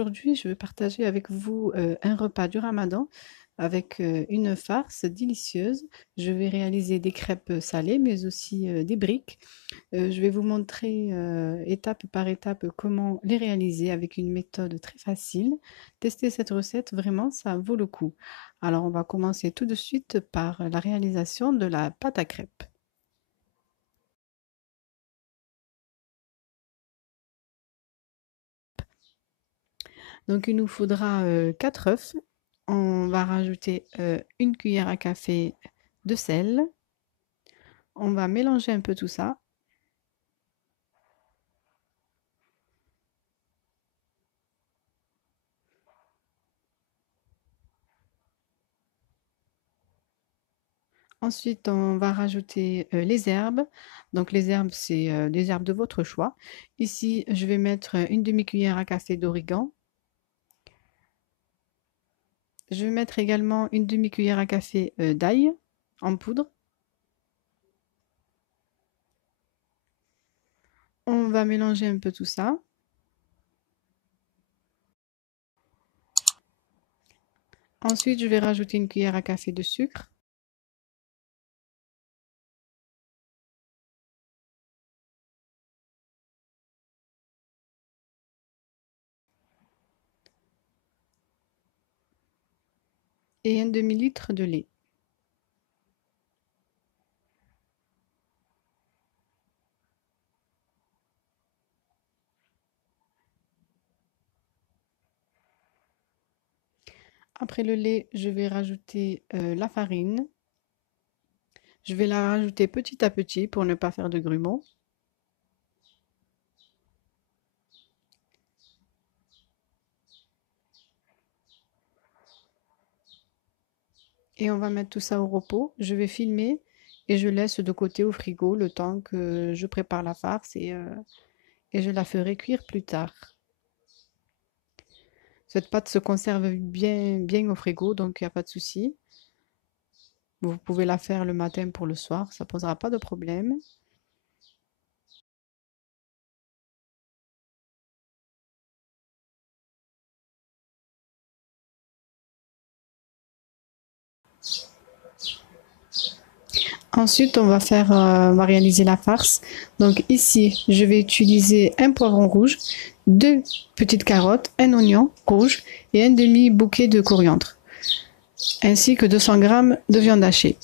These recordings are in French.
Aujourd'hui, je vais partager avec vous un repas du Ramadan avec une farce délicieuse. Je vais réaliser des crêpes salées, mais aussi des briques. Je vais vous montrer étape par étape comment les réaliser avec une méthode très facile. Tester cette recette, vraiment, ça vaut le coup. Alors, on va commencer tout de suite par la réalisation de la pâte à crêpes. Donc, il nous faudra 4 œufs. On va rajouter une cuillère à café de sel. On va mélanger un peu tout ça. Ensuite, on va rajouter les herbes. Donc, les herbes, c'est des herbes de votre choix. Ici, je vais mettre une demi-cuillère à café d'origan. Je vais mettre également une demi-cuillère à café d'ail en poudre. On va mélanger un peu tout ça. Ensuite, je vais rajouter une cuillère à café de sucre. Et un demi-litre de lait. Après le lait, je vais rajouter la farine. Je vais la rajouter petit à petit pour ne pas faire de grumeaux. Et on va mettre tout ça au repos. Je vais filmer et je laisse de côté au frigo le temps que je prépare la farce et je la ferai cuire plus tard. Cette pâte se conserve bien au frigo, donc il n'y a pas de souci. Vous pouvez la faire le matin pour le soir, ça ne posera pas de problème. Ensuite, on va réaliser la farce. Donc ici, je vais utiliser un poivron rouge, 2 petites carottes, un oignon rouge et un demi-bouquet de coriandre, ainsi que 200 g de viande hachée.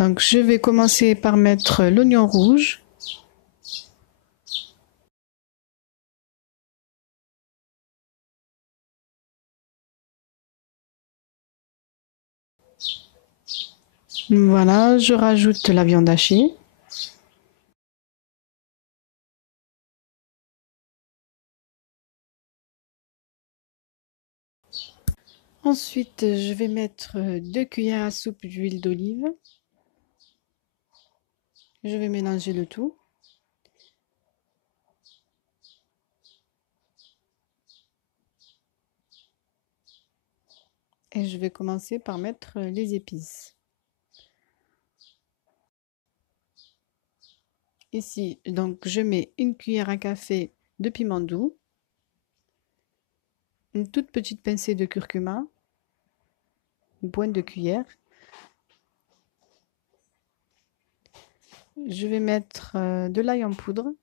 Donc je vais commencer par mettre l'oignon rouge. Voilà, je rajoute la viande hachée. Ensuite, je vais mettre 2 cuillères à soupe d'huile d'olive. Je vais mélanger le tout. Et je vais commencer par mettre les épices. Ici, donc, je mets une cuillère à café de piment doux, une toute petite pincée de curcuma, une pointe de cuillère. Je vais mettre de l'ail en poudre.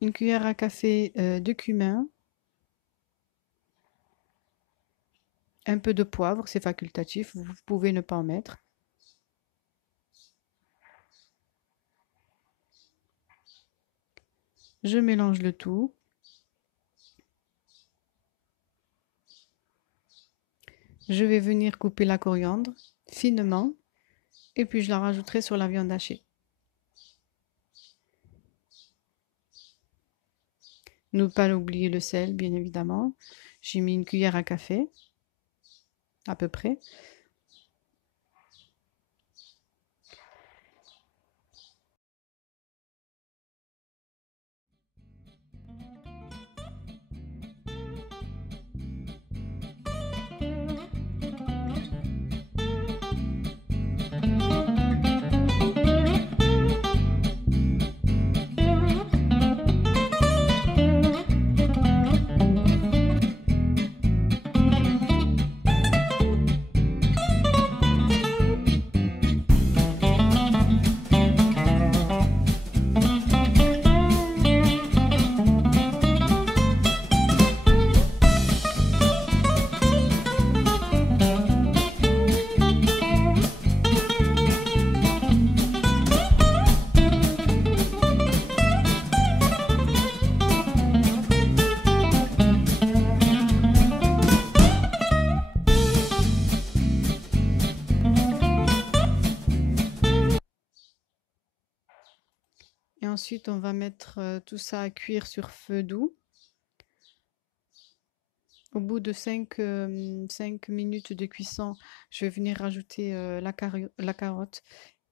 Une cuillère à café de cumin. Un peu de poivre, c'est facultatif, vous pouvez ne pas en mettre. Je mélange le tout. Je vais venir couper la coriandre finement et puis je la rajouterai sur la viande hachée. Ne pas oublier le sel, bien évidemment. J'ai mis une cuillère à café, à peu près. Ensuite, on va mettre tout ça à cuire sur feu doux. Au bout de 5 minutes de cuisson, je vais venir rajouter la carotte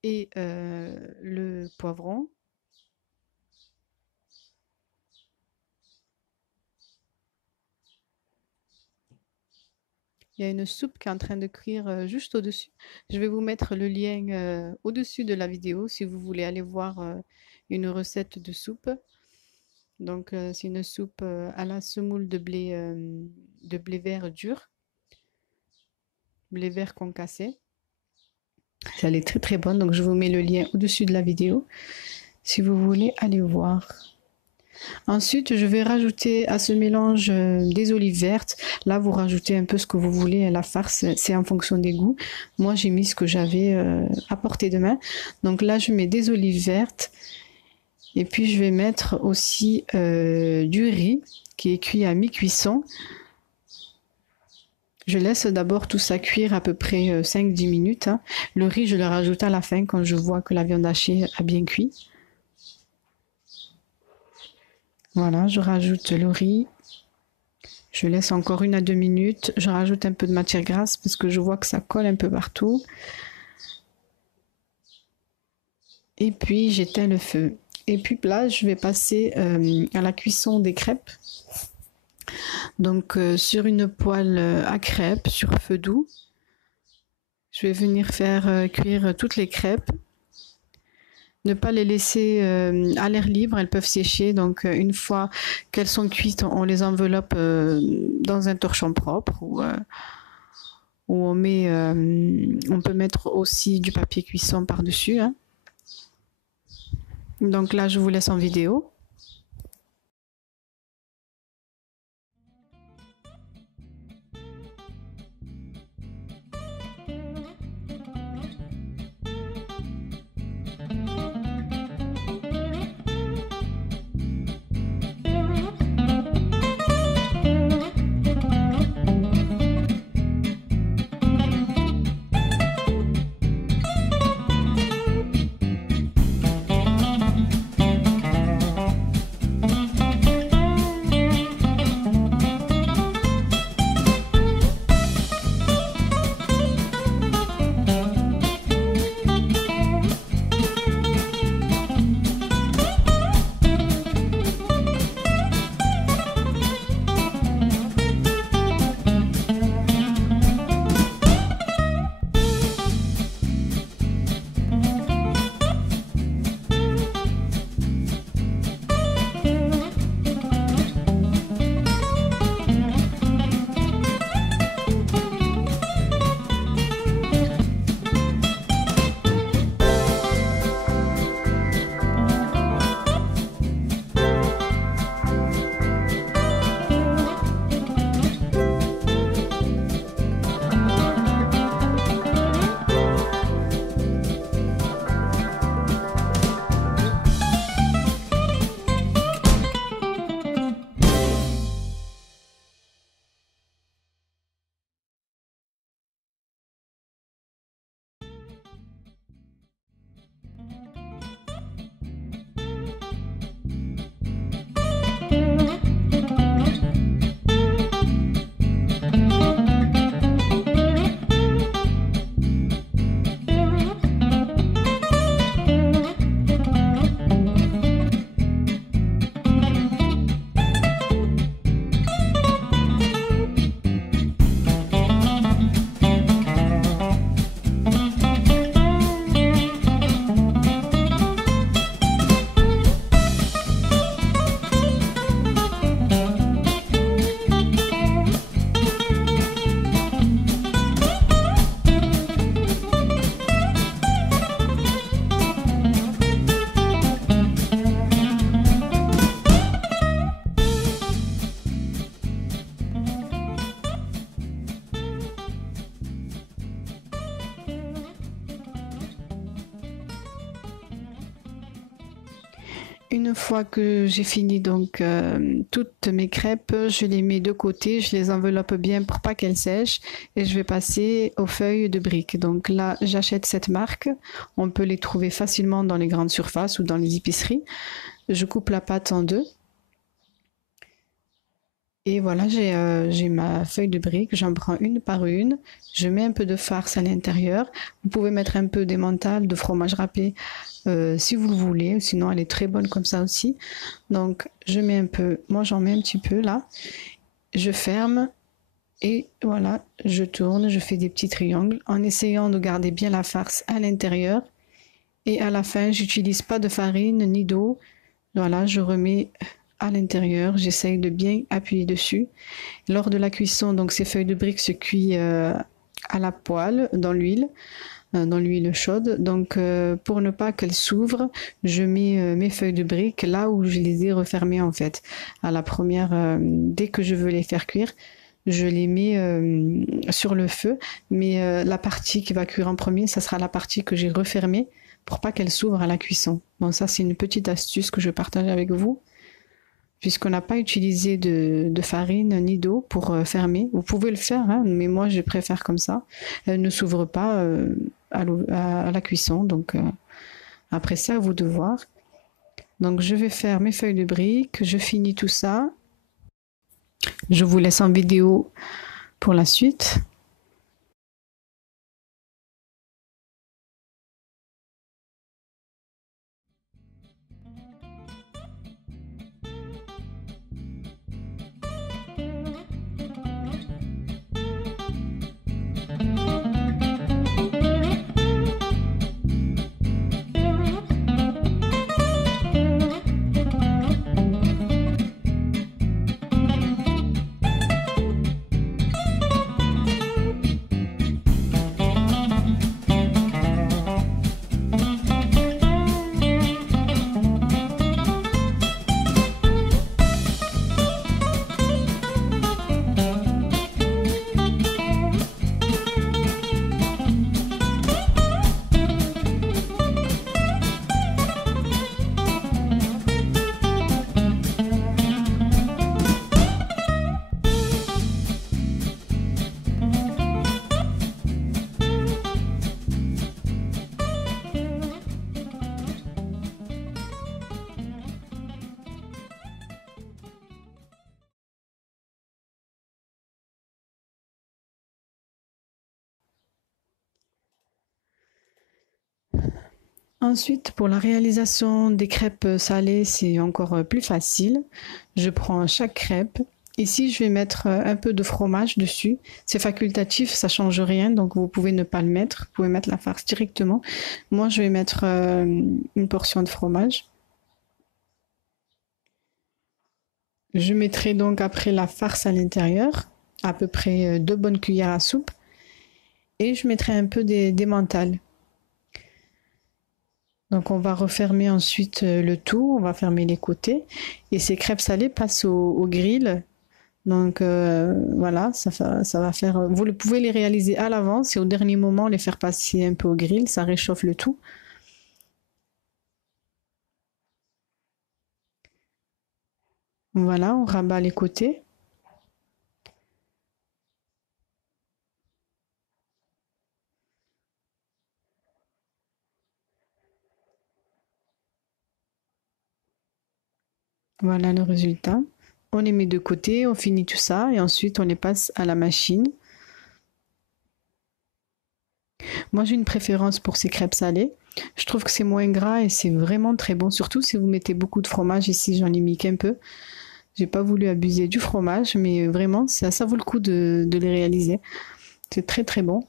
et le poivron. Il y a une soupe qui est en train de cuire juste au-dessus. Je vais vous mettre le lien au-dessus de la vidéo si vous voulez aller voir une recette de soupe. Donc, c'est une soupe à la semoule de blé vert dur, blé vert concassé. Elle est très très bonne, donc je vous mets le lien au-dessus de la vidéo si vous voulez aller voir. Ensuite, je vais rajouter à ce mélange des olives vertes. Là, vous rajoutez un peu ce que vous voulez. La farce, c'est en fonction des goûts. Moi, j'ai mis ce que j'avais à portée de main. Donc là, je mets des olives vertes. Et puis, je vais mettre aussi du riz qui est cuit à mi-cuisson. Je laisse d'abord tout ça cuire à peu près 5-10 minutes. Hein. Le riz, je le rajoute à la fin quand je vois que la viande hachée a bien cuit. Voilà, je rajoute le riz. Je laisse encore 1 à 2 minutes. Je rajoute un peu de matière grasse parce que je vois que ça colle un peu partout. Et puis, j'éteins le feu. Et puis là, je vais passer à la cuisson des crêpes. Donc, sur une poêle à crêpes, sur feu doux, je vais venir faire cuire toutes les crêpes. Ne pas les laisser à l'air libre, elles peuvent sécher. Donc, une fois qu'elles sont cuites, on les enveloppe dans un torchon propre ou on peut mettre aussi du papier cuisson par-dessus. Hein. Donc là, je vous laisse en vidéo. Une fois que j'ai fini donc toutes mes crêpes, je les mets de côté, je les enveloppe bien pour pas qu'elles sèchent et je vais passer aux feuilles de briques. Donc là, j'achète cette marque. On peut les trouver facilement dans les grandes surfaces ou dans les épiceries. Je coupe la pâte en deux. Et voilà, j'ai ma feuille de brique, j'en prends une par une, je mets un peu de farce à l'intérieur. Vous pouvez mettre un peu d'emmental, de fromage râpé si vous le voulez, sinon elle est très bonne comme ça aussi. Donc je mets un peu, moi j'en mets un petit peu là, je ferme et voilà, je tourne, je fais des petits triangles en essayant de garder bien la farce à l'intérieur. Et à la fin, j'utilise pas de farine ni d'eau. Voilà, je remets à l'intérieur, j'essaye de bien appuyer dessus. Lors de la cuisson, donc ces feuilles de briques se cuisent à la poêle dans l'huile chaude. Donc pour ne pas qu'elles s'ouvrent, je mets mes feuilles de briques là où je les ai refermées en fait. À la première, dès que je veux les faire cuire, je les mets sur le feu, mais la partie qui va cuire en premier, ça sera la partie que j'ai refermée pour pas qu'elle s'ouvre à la cuisson. Bon, ça c'est une petite astuce que je partage avec vous puisqu'on n'a pas utilisé de farine ni d'eau pour fermer. Vous pouvez le faire, hein, mais moi je préfère comme ça. Elle ne s'ouvre pas à la cuisson, donc après ça, à vous de voir. Donc je vais faire mes feuilles de briques, je finis tout ça. Je vous laisse en vidéo pour la suite. Ensuite, pour la réalisation des crêpes salées, c'est encore plus facile. Je prends chaque crêpe. Ici, je vais mettre un peu de fromage dessus. C'est facultatif, ça change rien, donc vous pouvez ne pas le mettre. Vous pouvez mettre la farce directement. Moi, je vais mettre une portion de fromage. Je mettrai donc après la farce à l'intérieur, à peu près 2 bonnes cuillères à soupe. Et je mettrai un peu d'emmental. Donc on va refermer ensuite le tout, on va fermer les côtés et ces crêpes salées passent au grill. Donc voilà, ça va faire. Vous pouvez les réaliser à l'avance et au dernier moment les faire passer un peu au grill, ça réchauffe le tout. Voilà, on rabat les côtés. Voilà le résultat. On les met de côté, on finit tout ça et ensuite on les passe à la machine. Moi j'ai une préférence pour ces crêpes salées. Je trouve que c'est moins gras et c'est vraiment très bon, surtout si vous mettez beaucoup de fromage. Ici j'en ai mis qu'un peu. J'ai pas voulu abuser du fromage, mais vraiment ça vaut le coup de les réaliser. C'est très très bon.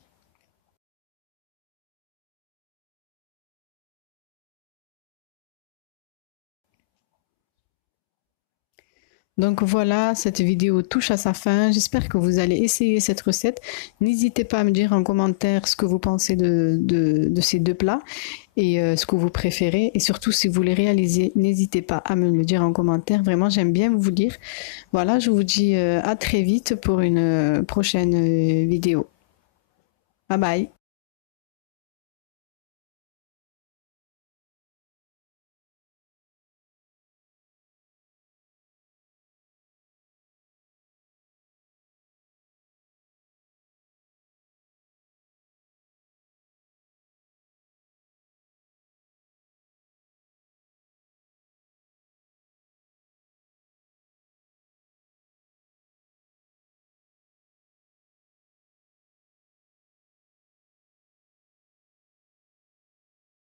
Donc voilà, cette vidéo touche à sa fin. J'espère que vous allez essayer cette recette. N'hésitez pas à me dire en commentaire ce que vous pensez de ces deux plats et ce que vous préférez. Et surtout, si vous les réalisez, n'hésitez pas à me le dire en commentaire. Vraiment, j'aime bien vous lire. Voilà, je vous dis à très vite pour une prochaine vidéo. Bye bye.